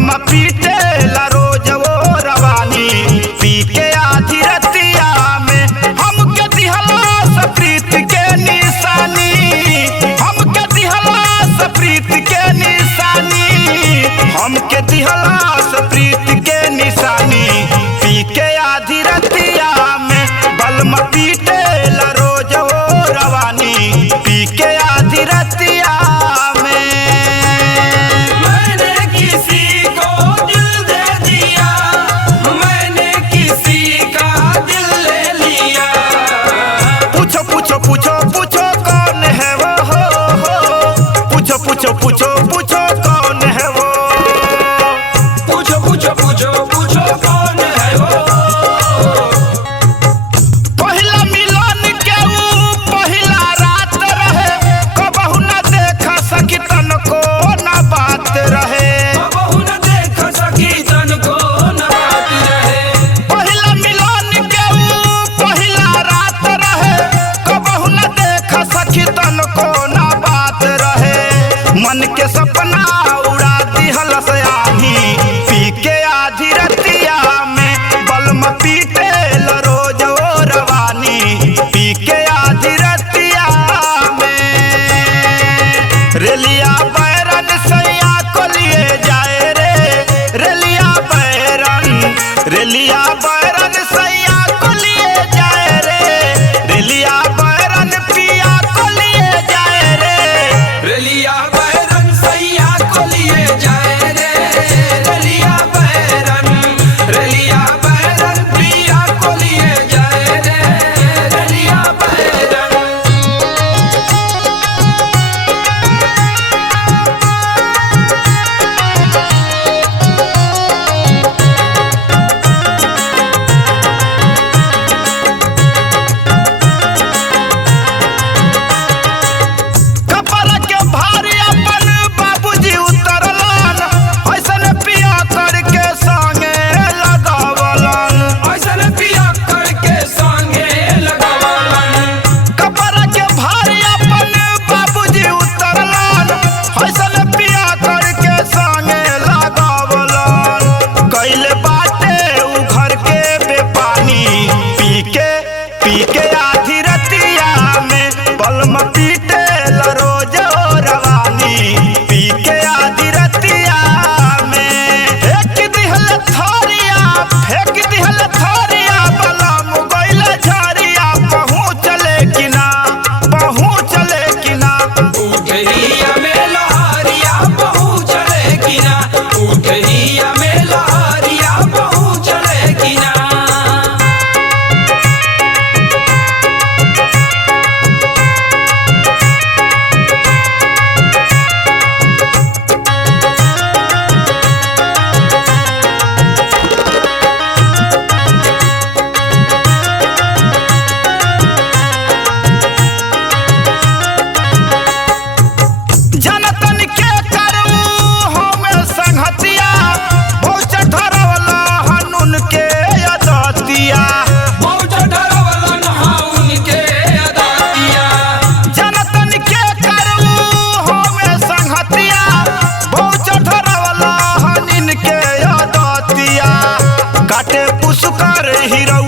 बलमा पीटे ला रोज वो रवानी पी के आधी रतिया में हमके दिहला सप्रीत के निशानी, हमके दिहला सप्रीत के निशानी, हमके दिहला सप्रीत के निशानी पी के आधी रतिया में बलमा पीटे ला रोज वो रवानी पी के आधी रतिया में। मैंने किसी को दिल दे दिया, मैंने किसी का दिल ले लिया। पूछो पूछो पूछो पूछो कौन है वो हो, पूछो पूछो पूछो पूछो कौन है वो, पूछो पूछो पूछो पूछो कौन है वो। पहला मिलन के ऊ पहला रात रहे, कबहू न देखा सकी तन को न बात रहे, कबहू न देख सकी तन को न बात रहे। पहला मिलन के ऊ पहला रात रहे, कबहू न देखा सकी तन को न बात रहे। मन के सपना उड़ा दिहल से आही पी के आधी रतिया में बलमा पीटे ला रोज वो रवानी पी के आधी रतिया में। रेलिया बैरन सैया को लिए जाए रे, रेलिया बैरन, रेलिया बैरन सैया को लिए जाए रे, रेलिया बैरन पिया को लिए जाए रे। रेलिया बैरन सैया को लिए जाए रे, रेलिया बैरन, रेलिया बैरन पिया को लिए जाए रे, रेलिया बैरन। कपड़ा के भारी अपन बाबूजी उतरलन, ऐसन पिया करके संगे लगावलन, ऐसन पिया करके संगे लगावलन। कपड़ा के भारी अपन बाबूजी उतरलन, ऐसन पिया करके संगे लगावलन। कैले बाटे उ घर के बेपानी पी के आधी रतिया में बलमा पीटे ला रोज रवानी पी के आधी रतिया में। फेंक दिहल थोरिया, फेंक दिहल थोरिया, बलम गइल झरिया, पहुँचले कि ना, पहुँचले कि ना। उठरिया में लहरिया पहुँचले कि ना, उठरिया में लहरिया पहुँचले कि ना। जनतन के करू हमें संगतिया, बहुत धरवला हनुन के अदतिया, बहुत डरवलन हाँ उनके अदातिया। जनतन के करू हमें संगतिया, बहुत धरवला हनिन के अदतिया। काटे पुष्कर हीरो